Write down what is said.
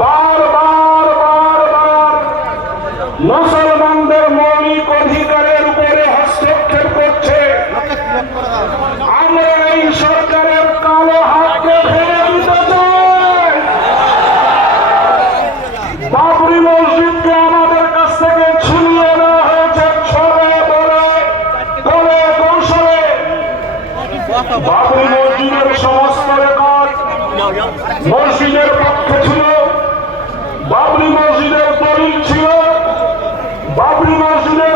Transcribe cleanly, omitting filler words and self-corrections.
বারবার বারবার মুসলমানদের মৌলিক অধিকারের উপরে হস্তক্ষেপ করছে। আমরা এই সরকারের কালো হাতকে ফেলে দিতে চাই। বাবরি মসজিদকে আমাদের কাছ থেকে ছিনিয়ে নেওয়া হয়েছে ছলে বলে কলে কৌশলে। বাবরি মসজিদের সমস্ত রেকর্ড মসজিদের পক্ষে ছিল, বাবরি মসজিদের দলিল ছিল, বাবরি মসজিদের